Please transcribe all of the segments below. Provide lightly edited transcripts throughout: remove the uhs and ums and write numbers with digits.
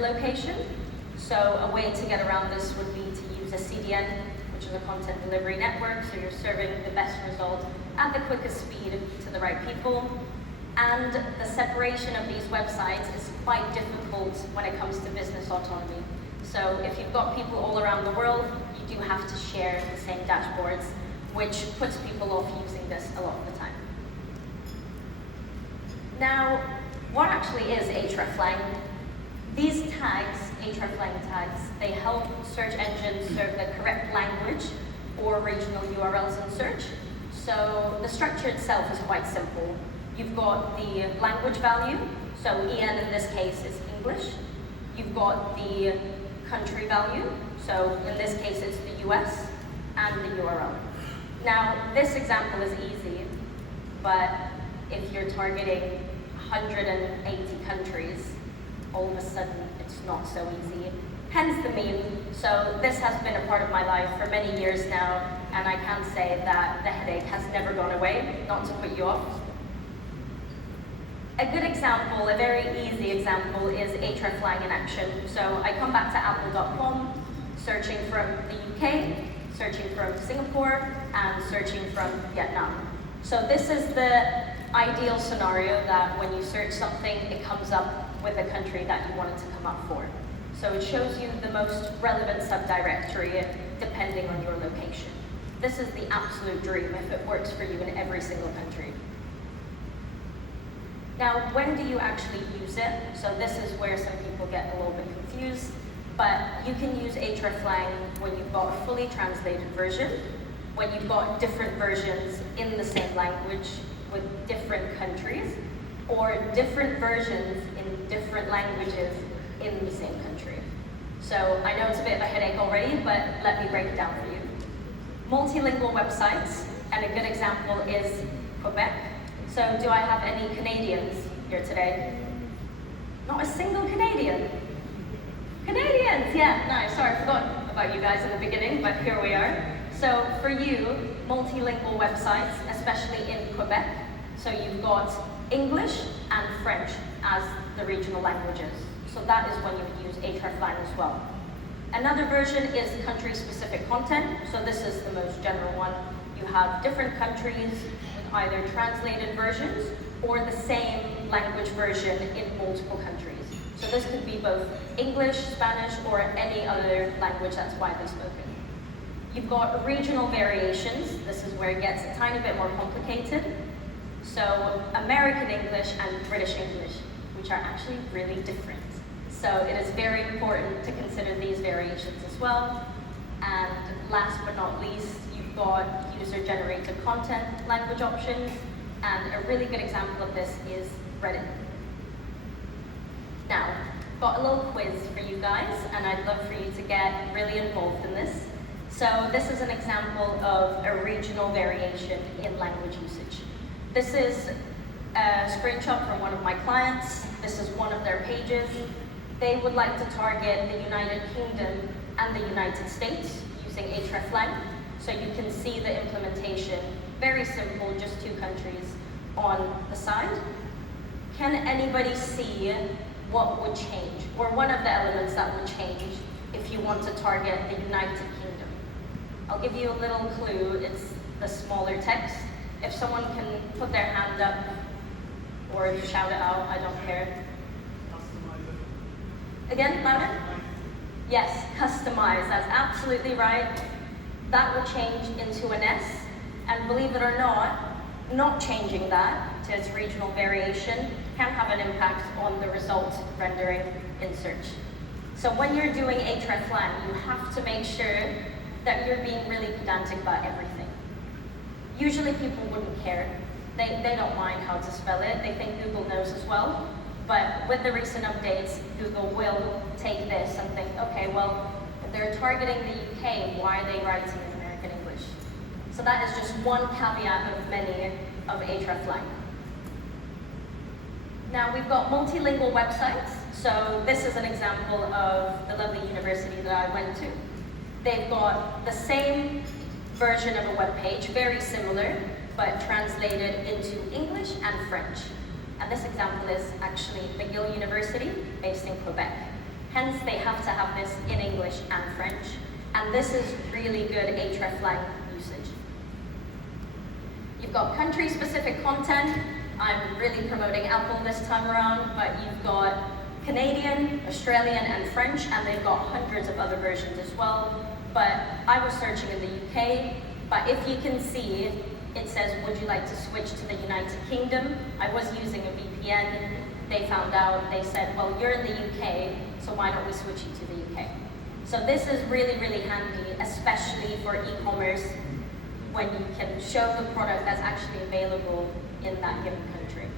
location. So a way to get around this would be to use a CDN, which is a content delivery network, so you're serving the best result at the quickest speed to the right people. And the separation of these websites is quite difficult when it comes to business autonomy. So if you've got people all around the world, you do have to share the same dashboards, which puts people off using this a lot of the time. Now, what actually is hreflang? These tags, hreflang tags, they help search engines serve the correct language or regional URLs in search. So the structure itself is quite simple. You've got the language value, so EN in this case is English. You've got the country value, so in this case it's the US, and the URL. Now, this example is easy, but if you're targeting 180 countries, all of a sudden it's not so easy. Hence the meme. So this has been a part of my life for many years now, and I can say that the headache has never gone away, not to put you off. A good example, a very easy example, is hreflang in action. So I come back to apple.com, searching from the UK, searching from Singapore, and searching from Vietnam. So this is the ideal scenario that when you search something, it comes up with the country that you want it to come up for. So it shows you the most relevant subdirectory depending on your location. This is the absolute dream if it works for you in every single country. Now, when do you actually use it? So this is where some people get a little bit confused, but you can use hreflang when you've got a fully translated version, when you've got different versions in the same language with different countries, or different versions in different languages in the same country. So I know it's a bit of a headache already, but let me break it down for you. Multilingual websites, and a good example is Quebec. So do I have any Canadians here today? Not a single Canadian. Canadians, yeah, nice. Sorry, I forgot about you guys in the beginning, but here we are. So for you, multilingual websites, especially in Quebec, so you've got English and French as the regional languages. So that is when you would use hreflang as well. Another version is country-specific content. So this is the most general one. You have different countries with either translated versions or the same language version in multiple countries. So this could be both English, Spanish, or any other language that's widely spoken. You've got regional variations. This is where it gets a tiny bit more complicated. So American English and British English, which are actually really different. So it is very important to consider these variations as well. And last but not least, you've got user-generated content language options, and a really good example of this is Reddit. Now, got a little quiz for you guys, and I'd love for you to get really involved in this. So this is an example of a regional variation in language usage. This is a screenshot from one of my clients. This is one of their pages. They would like to target the United Kingdom and the United States using hreflang. So you can see the implementation, very simple, just two countries on the side. Can anybody see what would change, or one of the elements that would change if you want to target the United Kingdom? I'll give you a little clue, it's the smaller text. If someone can put their hand up or shout it out, I don't care. Again, louder? Yes, customize, that's absolutely right. That will change into an S, and believe it or not changing that to its regional variation can have an impact on the result rendering in search. So when you're doing hreflang, you have to make sure that you're being really pedantic about everything. Usually people wouldn't care. They don't mind how to spell it. They think Google knows as well. But with the recent updates, Google will take this and think, okay, well, if they're targeting the UK, why are they writing in American English? So that is just one caveat of many of hreflang. Now we've got multilingual websites. So this is an example of the lovely university that I went to. They've got the same version of a web page, very similar, but translated into English and French. And this example is actually McGill University, based in Quebec. Hence, they have to have this in English and French. And this is really good hreflang usage. You've got country-specific content. I'm really promoting Apple this time around, but you've got Canadian, Australian, and French, and they've got hundreds of other versions as well. But I was searching in the UK, but if you can see, it says, would you like to switch to the United Kingdom? I was using a VPN. They found out, they said, well, you're in the UK, so why don't we switch you to the UK? So this is really, really handy, especially for e-commerce, when you can show the product that's actually available in that given country.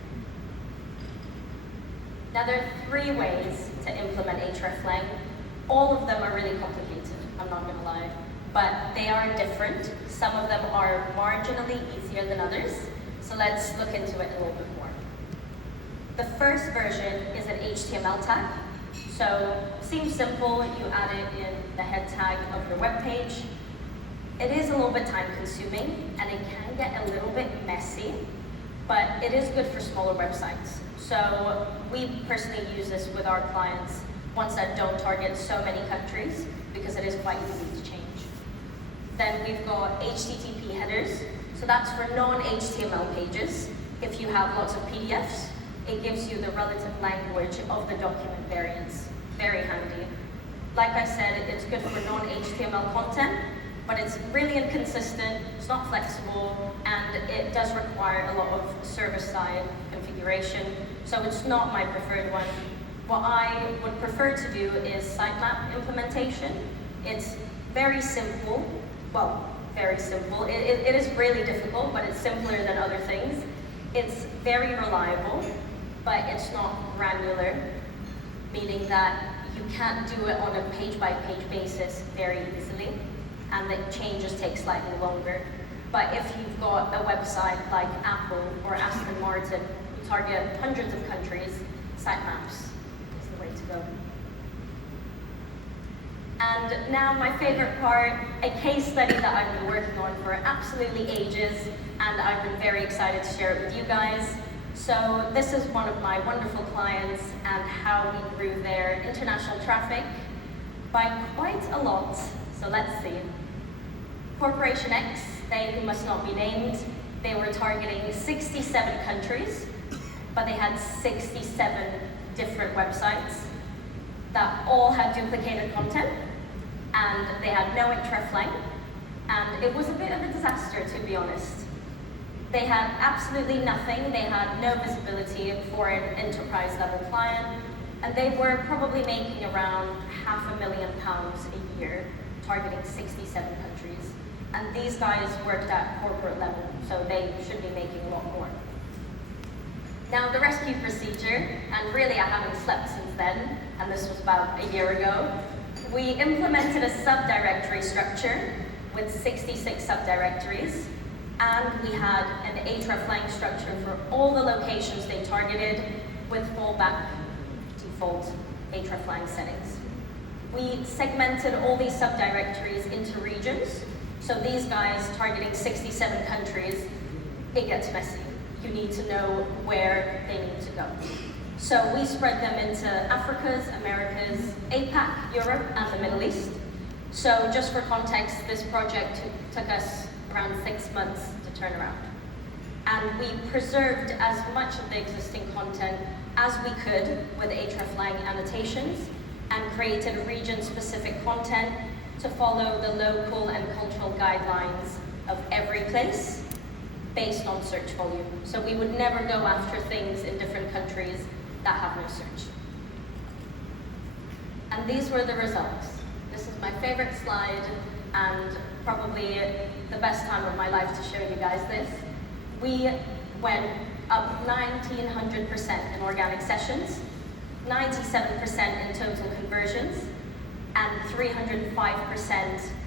Now there are 3 ways to implement hreflang. All of them are really complicated, I'm not gonna lie, but they are different. Some of them are marginally easier than others, so let's look into it a little bit more. The first version is an HTML tag. So, seems simple, you add it in the head tag of your web page. It is a little bit time consuming, and it can get a little bit messy, but it is good for smaller websites. So, we personally use this with our clients, ones that don't target so many countries, because it is quite easy to change. Then we've got HTTP headers, so that's for non-HTML pages. If you have lots of PDFs, it gives you the relative language of the document variants. Very handy. Like I said, it's good for non-HTML content, but it's really inconsistent, it's not flexible, and it does require a lot of server-side configuration, so it's not my preferred one. What I would prefer to do is sitemap implementation. It's very simple. Well, very simple. It is really difficult, but it's simpler than other things. It's very reliable, but it's not granular, meaning that you can't do it on a page-by-page basis very easily, and the changes take slightly longer. But if you've got a website like Apple or Aston Martin, who target hundreds of countries, sitemaps is the way to go. And now my favorite part, a case study that I've been working on for absolutely ages, and I've been very excited to share it with you guys. So this is one of my wonderful clients and how we grew their international traffic by quite a lot. So let's see. Corporation X, they who must not be named, they were targeting 67 countries, but they had 67 different websites that all had duplicated content, and they had no hreflang, and it was a bit of a disaster, to be honest. They had absolutely nothing. They had no visibility for an enterprise level client, and they were probably making around £500,000 a year, targeting 67 countries. And these guys worked at corporate level, so they should be making a lot more. Now the rescue procedure, and really I haven't slept since then, and this was about a year ago, we implemented a subdirectory structure with 66 subdirectories, and we had an hreflang structure for all the locations they targeted with fallback default hreflang settings. We segmented all these subdirectories into regions, so these guys targeting 67 countries, it gets messy. You need to know where they need to go. So we spread them into Africa's, Americas, APAC, Europe, and the Middle East. So just for context, this project took us around 6 months to turn around. And we preserved as much of the existing content as we could with hreflang annotations and created region-specific content to follow the local and cultural guidelines of every place based on search volume. So we would never go after things in different countries that have no search. And these were the results. This is my favorite slide and probably the best time of my life to show you guys this. We went up 1900% in organic sessions, 97% in total conversions, and 305%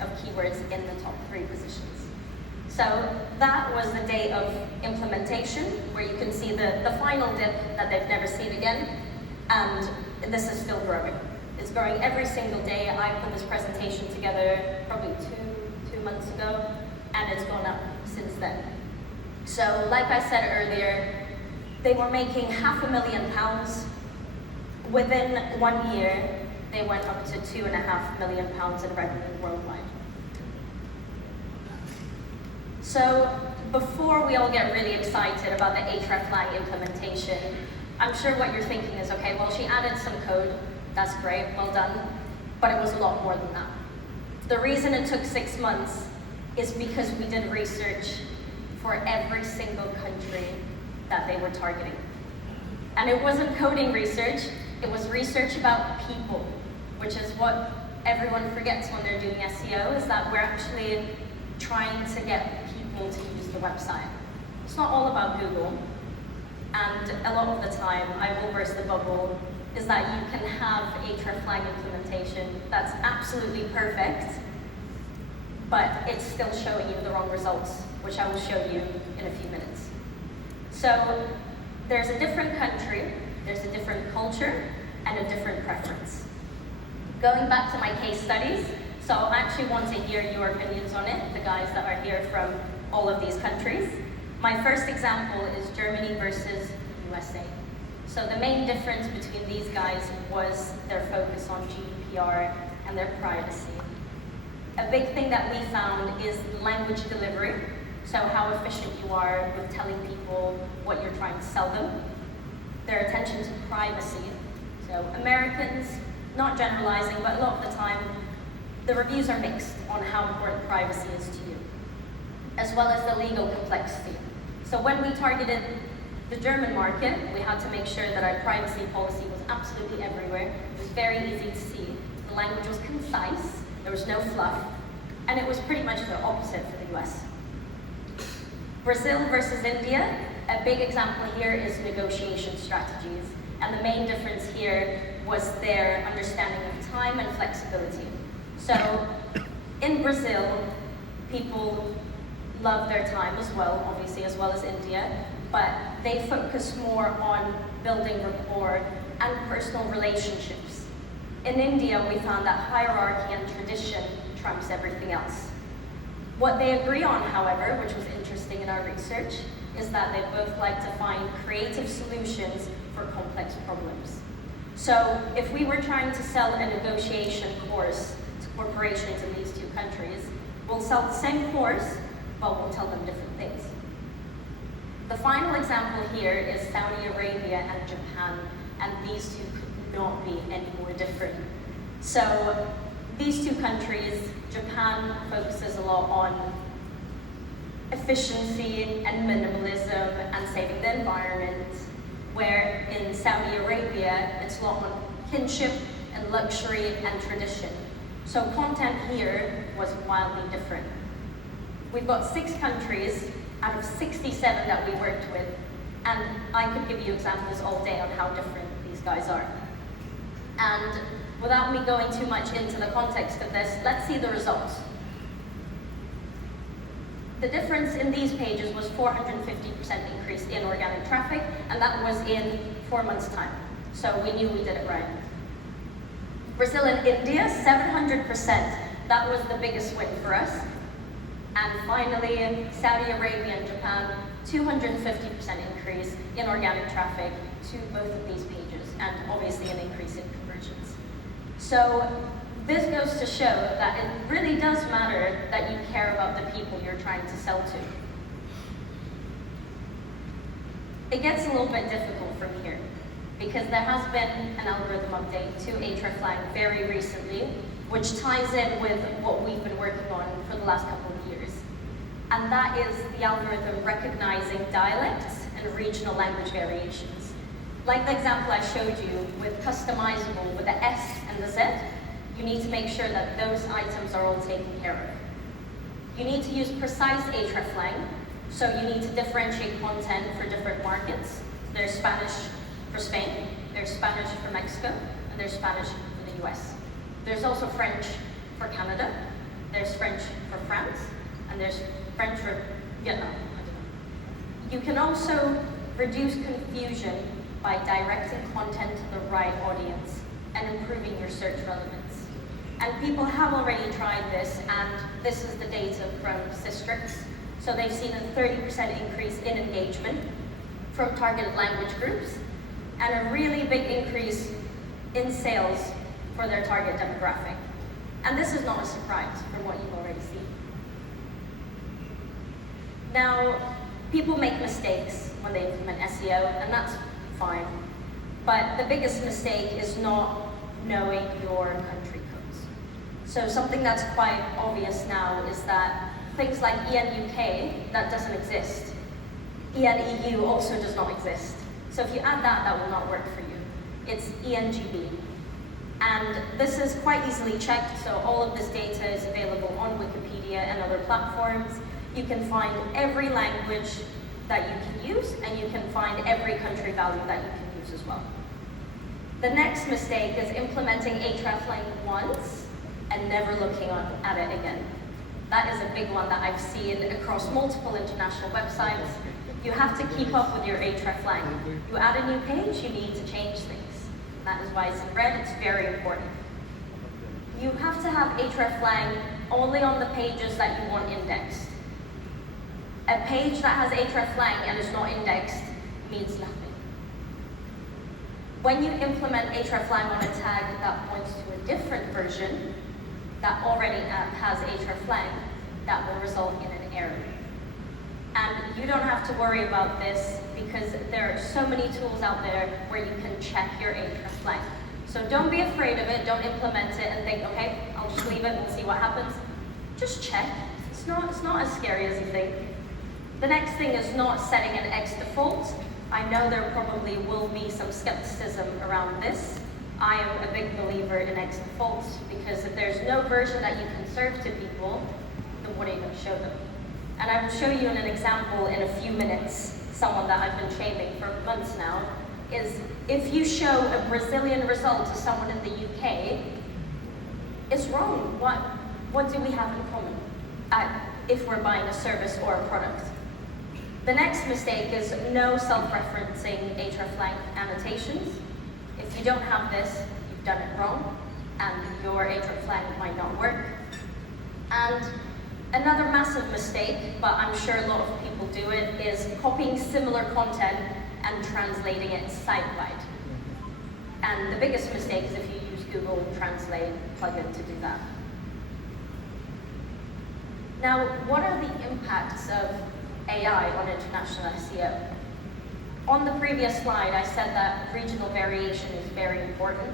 of keywords in the top 3 positions. So that was the day of implementation, where you can see the final dip that they've never seen again, and this is still growing. It's growing every single day. I put this presentation together probably two months ago, and it's gone up since then. So like I said earlier, they were making £500,000. Within 1 year, they went up to £2.5 million in revenue worldwide. So before we all get really excited about the Hreflang implementation, I'm sure what you're thinking is, okay, well, she added some code, that's great, well done, but it was a lot more than that. The reason it took 6 months is because we did research for every single country that they were targeting. And it wasn't coding research, it was research about people, which is what everyone forgets when they're doing SEO, is that we're actually trying to get people to use the website. It's not all about Google, and a lot of the time, I will burst the bubble, is that you can have a Hreflang implementation that's absolutely perfect, but it's still showing you the wrong results, which I will show you in a few minutes. So there's a different country, there's a different culture, and a different preference. Going back to my case studies, so I actually want to hear your opinions on it, the guys that are here from all of these countries. My first example is Germany versus USA. So the main difference between these guys was their focus on GDPR and their privacy. A big thing that we found is language delivery, so how efficient you are with telling people what you're trying to sell them. Their attention to privacy. So Americans, not generalizing, but a lot of the time, the reviews are mixed on how important privacy is to you, as well as the legal complexity. So when we targeted the German market, we had to make sure that our privacy policy was absolutely everywhere. It was very easy to see. The language was concise, there was no fluff, and it was pretty much the opposite for the US. Brazil versus India, a big example here is negotiation strategies. And the main difference here was their understanding of time and flexibility. So in Brazil, people love their time as well, obviously, as well as India, but they focus more on building rapport and personal relationships. In India, we found that hierarchy and tradition trumps everything else. What they agree on, however, which was interesting in our research, is that they both like to find creative solutions for complex problems. So if we were trying to sell a negotiation course to corporations in these two countries, we'll sell the same course, but we'll tell them different things. The final example here is Saudi Arabia and Japan, and these two could not be any more different. So these two countries, Japan focuses a lot on efficiency and minimalism and saving the environment, where in Saudi Arabia, it's a lot on kinship and luxury and tradition. So content here was wildly different. We've got 6 countries out of 67 that we worked with, and I could give you examples all day on how different these guys are. And without me going too much into the context of this, let's see the results. The difference in these pages was 450% increase in organic traffic, and that was in 4 months' time. So we knew we did it right. Brazil and India, 700%. That was the biggest win for us. And finally, Saudi Arabia and Japan, 250% increase in organic traffic to both of these pages, and obviously an increase in conversions. So this goes to show that it really does matter that you care about the people you're trying to sell to. It gets a little bit difficult from here, because there has been an algorithm update to Hreflang very recently, which ties in with what we've been working on for the last couple of years. And that is the algorithm recognizing dialects and regional language variations. Like the example I showed you with customizable with the S and the Z, you need to make sure that those items are all taken care of. You need to use precise Hreflang, so you need to differentiate content for different markets. There's Spanish for Spain, there's Spanish for Mexico, and there's Spanish for the US. There's also French for Canada, there's French for France, and there's French for Vietnam. You can also reduce confusion by directing content to the right audience and improving your search relevance. And people have already tried this, and this is the data from Systrix. So they've seen a 30% increase in engagement from targeted language groups, and a really big increase in sales for their target demographic. And this is not a surprise from what you've already seen. Now, people make mistakes when they implement SEO, and that's fine. But the biggest mistake is not knowing your country codes. So something that's quite obvious now is that things like EN UK, that doesn't exist. EN EU also does not exist. So if you add that, that will not work for you. It's ENGB. And this is quite easily checked, so all of this data is available on Wikipedia and other platforms. You can find every language that you can use, and you can find every country value that you can use as well. The next mistake is implementing hreflang once and never looking at it again. That is a big one that I've seen across multiple international websites. You have to keep up with your hreflang. You add a new page, you need to change things. That is why it's in red, it's very important. You have to have hreflang only on the pages that you want indexed. A page that has hreflang and is not indexed means nothing. When you implement hreflang on a tag that points to a different version that already has hreflang, that will result in an error. And you don't have to worry about this because there are so many tools out there where you can check your hreflang. So don't be afraid of it, don't implement it and think, okay, I'll just leave it and see what happens. Just check. It's not as scary as you think. The next thing is not setting an X default. I know there probably will be some skepticism around this. I am a big believer in X defaults because if there's no version that you can serve to people, then what are you going to show them? And I will show you in an example in a few minutes, someone that I've been training for months now, is if you show a Brazilian result to someone in the UK, it's wrong. What do we have in common if we're buying a service or a product? The next mistake is no self-referencing hreflang annotations. If you don't have this, you've done it wrong, and your hreflang might not work. And another massive mistake, but I'm sure a lot of people do it, is copying similar content and translating it site-wide. And the biggest mistake is if you use Google Translate plugin to do that. Now, what are the impacts of AI on international SEO? On the previous slide, I said that regional variation is very important.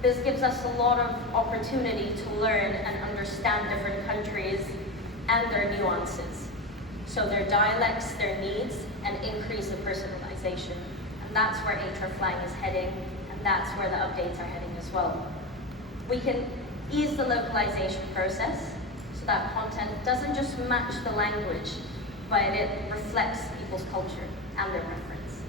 This gives us a lot of opportunity to learn and understand different countries and their nuances. So their dialects, their needs, and increase the personalization. And that's where hreflang is heading, and that's where the updates are heading as well. We can ease the localization process so that content doesn't just match the language, but it reflects people's culture and their preference.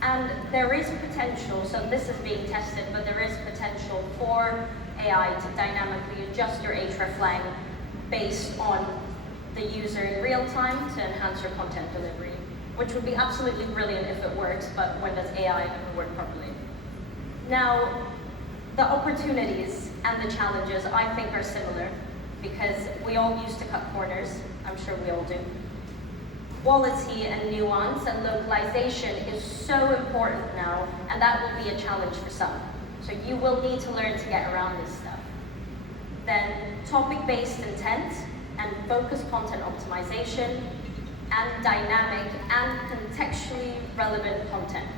And there is potential, so this is being tested, but there is potential for AI to dynamically adjust your hreflang based on the user in real time to enhance your content delivery, which would be absolutely brilliant if it works, but when does AI ever work properly? Now, the opportunities and the challenges I think are similar because we all used to cut corners, I'm sure we all do. Quality and nuance and localization is so important now, and that will be a challenge for some. So you will need to learn to get around this stuff. Then topic-based intent and focused content optimization and dynamic and contextually relevant content.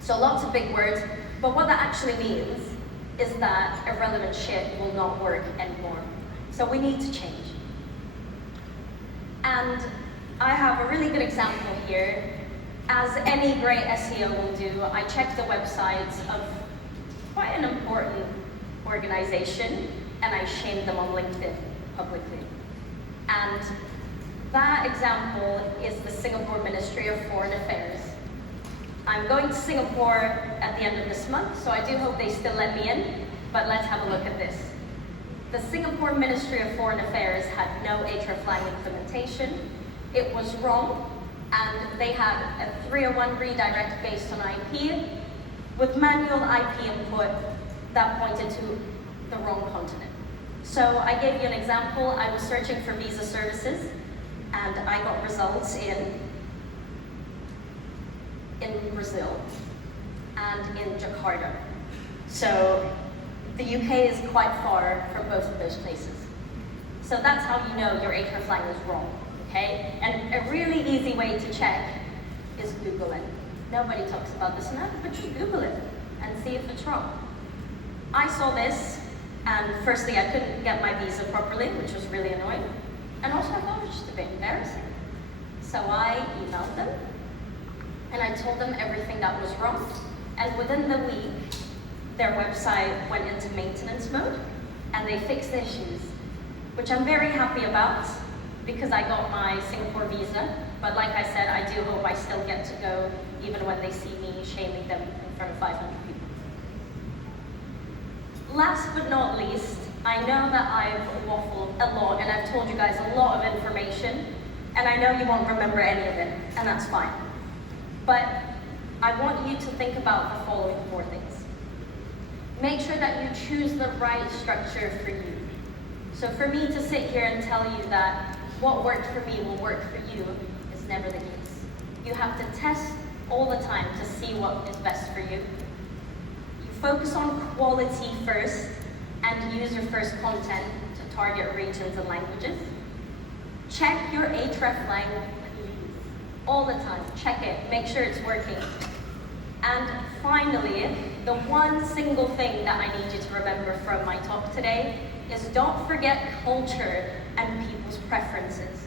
So lots of big words, but what that actually means is that irrelevant shit will not work anymore. So we need to change. And I have a really good example here. As any great SEO will do, I checked the websites of quite an important organization, and I shamed them on LinkedIn publicly. And that example is the Singapore Ministry of Foreign Affairs. I'm going to Singapore at the end of this month, so I do hope they still let me in, but let's have a look at this. The Singapore Ministry of Foreign Affairs had no hreflang implementation. It was wrong, and they had a 301 redirect based on IP with manual IP input that pointed to the wrong continent. So I gave you an example. I was searching for visa services, and I got results in Brazil and in Jakarta. So the UK is quite far from both of those places. So that's how you know your hreflang is wrong, okay? And a really easy way to check is Google it. Nobody talks about this enough, but just Google it and see if it's wrong. I saw this, and firstly, I couldn't get my visa properly, which was really annoying. And also, I thought it was just a bit embarrassing. So I emailed them, and I told them everything that was wrong. And within the week, their website went into maintenance mode, and they fixed the issues, which I'm very happy about, because I got my Singapore visa. But like I said, I do hope I still get to go, even when they see me shaming them in front of 500 people. Last but not least, I know that I've waffled a lot, and I've told you guys a lot of information, and I know you won't remember any of it, and that's fine. But I want you to think about the following 4 things. Make sure that you choose the right structure for you. So for me to sit here and tell you that what worked for me will work for you is never the case. You have to test all the time to see what is best for you. You focus on quality first and user-first content to target regions and languages. Check your hreflang, please, all the time. Check it, make sure it's working. And finally, the one single thing that I need you to remember from my talk today is don't forget culture and people's preferences.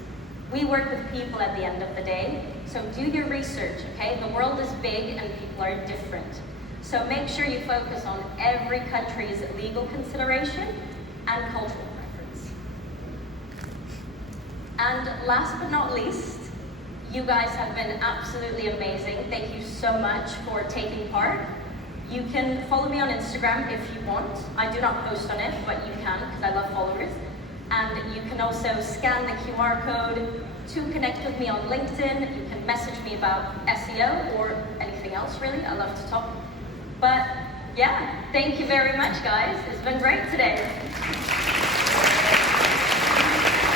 We work with people at the end of the day, so do your research, okay? The world is big and people are different. So make sure you focus on every country's legal consideration and cultural preference. And last but not least, you guys have been absolutely amazing. Thank you so much for taking part. You can follow me on Instagram if you want. I do not post on it, but you can, because I love followers. And you can also scan the QR code to connect with me on LinkedIn. You can message me about SEO or anything else, really. I love to talk. But yeah, thank you very much, guys. It's been great today.